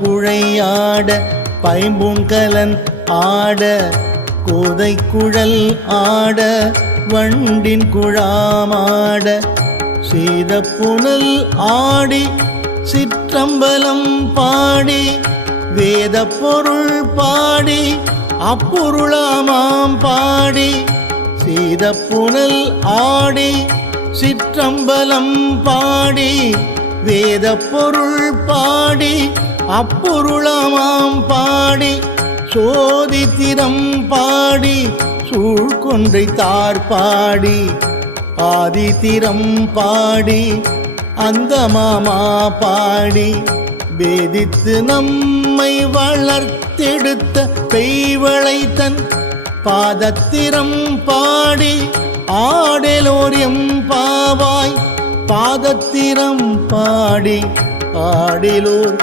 குழையாட பைம்பூங்கலன் ஆட கோதை குழல் ஆட வண்டின் குழாமாட சீத புனல் ஆடி சிற்றம்பலம் பாடி வேத பொருள் பாடி அப்பொருளாமாம் பாடி சீத புனல் ஆடி சிற்றம்பலம் பாடி வேத பொருள் பாடி அப்பொருளமாம் பாடி சோதித்திரம் பாடி சூழ்கொன்றை தார்பாடி ஆதித்திரம் பாடி அந்த மாமா பாடி வேதித்து நம்மை வளர்த்தெடுத்த பெய்வளை தன் பாதத்திரம் பாடி ஆடலோரியம் பாவா பாதத்திரம் பாடி ஆடிலோர்